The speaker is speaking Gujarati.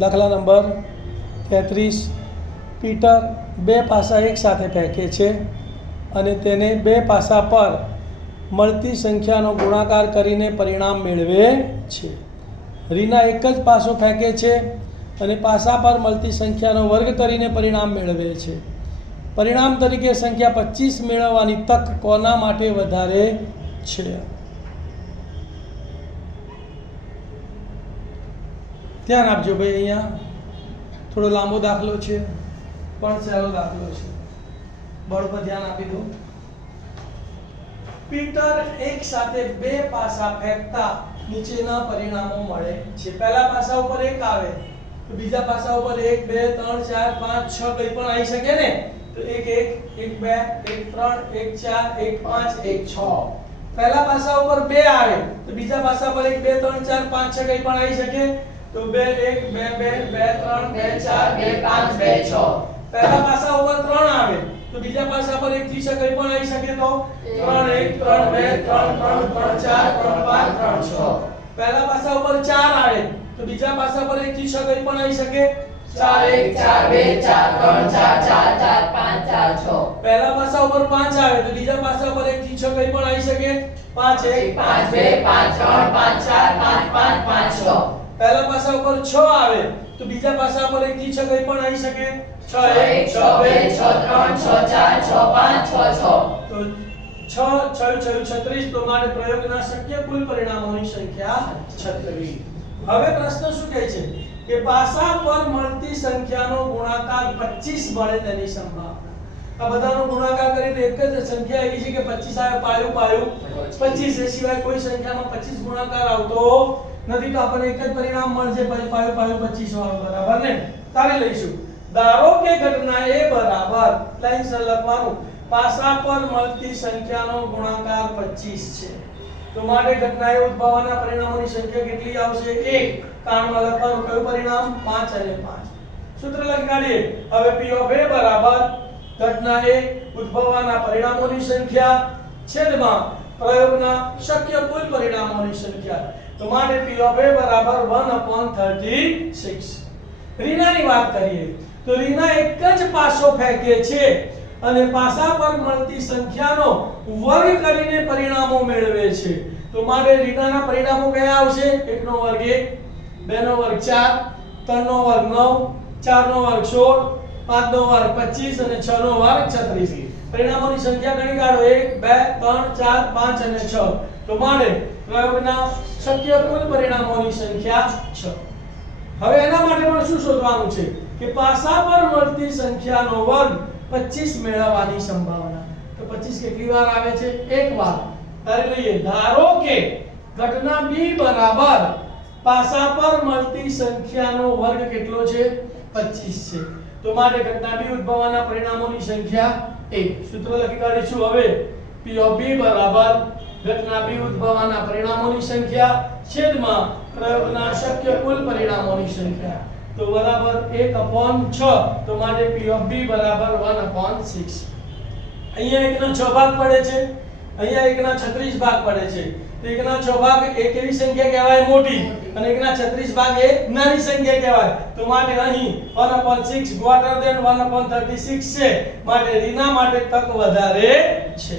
દાખલા નંબર 33 પીટર બે પાસા એક સાથે ફેંકે છે અને તેને બે પાસા પર મળતી સંખ્યાનો ગુણાકાર કરીને પરિણામ મેળવે છે. રીના એક જ પાસો ફેંકે છે અને પાસા પર મળતી સંખ્યાનો વર્ગ કરીને પરિણામ મેળવે છે. પરિણામ તરીકે સંખ્યા 25 મેળવવાની તક કોના માટે વધારે છે? ધ્યાન આપજો ભાઈ, અહીંયા થોડો લાંબો દાખલો છે પણ સહેલો દાખલો છે. બોર્ડ પર ધ્યાન આપી દો. પીટર એક સાથે બે પાસા ફેંકતા નીચેના પરિણામો મળે છે. પહેલા પાસા ઉપર 1 આવે તો બીજા પાસા ઉપર 1 2 3 4 5 6 કંઈ પણ આવી શકે ને. તો 1 1 1 2 1 3 1 4 1 5 1 6. પહેલા પાસા ઉપર 2 આવે તો બીજા પાસા પર 1 2 3 4 5 6 કંઈ પણ આવી શકે. તો 2 1 2 2 2 3 2 4 2 5 2 6. પહેલા પાસા ઉપર 3 આવે તો બીજા પાસા પર 1 થી 6 કંઈ પણ આવી શકે. તો 3 1 3 2 3 3 3 4 3 5 3 6. પહેલા પાસા ઉપર 4 આવે તો બીજા પાસા પર 1 થી 6 કંઈ પણ આવી શકે. 4 1 4 2 4 3 4 4 4 5 4 6. પહેલા પાસા ઉપર 5 આવે તો બીજા પાસા પર 1 થી 6 કંઈ પણ આવી શકે. 5 1 5 2 5 3 5 4 5 5 5 6. પહેલા પાસા ઉપર 6 આવે તો બીજા પાસા પર 1 થી 6 કંઈ પણ આવી શકે. 6 1 6 2 6 3 6 4 6 5 6 6. તો 6 6 6 36. તો માટે પ્રયોગના શક્ય કુલ પરિણામોની સંખ્યા 36. હવે પ્રશ્ન શું કહે છે કે પાસા પર મળતી સંખ્યાનો ગુણાકાર 25 મળે તેની સંભાવના. આ બધાનો ગુણાકાર કરીને એક જ સંખ્યા એવી છે કે 25 આવે, પાયું પાયું 25. એ સિવાય કોઈ સંખ્યામાં 25 ગુણાકાર આવતો નથી. તો આપણને એક જ પરિણામ મળશે, પાયું પાયું 25 વાળું, બરાબર ને? તારે લઈશું. ધારો કે ઘટના એ બરાબર લાઈન સર લખવાનું પાસા પર મળતી સંખ્યાનો ગુણાકાર 25 છે. તો માટે ઘટનાએ ઉદ્ભવવાના પરિણામોની સંખ્યા કેટલી આવશે? 1. કારણમાં લખવાનું કયું પરિણામ? 5 અને 5. સૂત્ર લખી કાઢીએ. હવે P of A બરાબર ઘટનાએ ઉદ્ભવવાના પરિણામોની સંખ્યા છેદમાં પ્રયોગના શક્ય કુલ પરિણામોની સંખ્યા. તો માટે P of A બરાબર 1/36. રીનાની વાત કરીએ તો રીના એક જ પાસો ફેંકે છે અને પાસા પર મળતી સંખ્યાનો વર્ગ કરીને પરિણામો મેળવે છે. તો માટે રીનાના પરિણામો કયા આવશે? 1 નો વર્ગ 1, 2 નો વર્ગ 4, 3 નો વર્ગ 9, 4 નો વર્ગ 16, 5 નો વર્ગ 25 અને 6 નો વર્ગ 36. પરિણામોની સંખ્યા ગણી કાઢો. 1 2 3 4 5 અને 6. તો માટે પ્રયોગના શક્ય કુલ પરિણામોની સંખ્યા 6. હવે એના માટે પણ શું શોધવાનું છે કે પાસા પર મળતી સંખ્યાનો વર્ગ 25 મેળવવાની સંભાવના. તો 25 કેટલી વાર આવે છે? એક વાર. તારે લઈએ. ધારો કે ઘટના B બરાબર પાસા પર મળતી સંખ્યાનો વર્ગ કેટલો છે? 25 છે. તો માટે ઘટના B ઉદ્ભવવાના પરિણામોની સંખ્યા 1. સૂત્ર લખી કાઢીશું. હવે P of B બરાબર ઘટના B ઉદ્ભવવાના પરિણામોની સંખ્યા છેદમાં પ્રયોગના શક્ય કુલ પરિણામોની સંખ્યા. તો બરાબર 1/6. તો માટે P of B બરાબર 1/6. અહીંયા 1 ના 6 ભાગ પડે છે, અહીંયા 1 ના 36 ભાગ પડે છે. તો 1 ના 6 ભાગ એ કેવી સંખ્યા કહેવાય? મોટી. અને 1 ના 36 ભાગ એ નાની સંખ્યા કહેવાય. તો માટે અહીં 1/6 greater than 1/36 છે. માટે રીના માટે તક વધારે છે.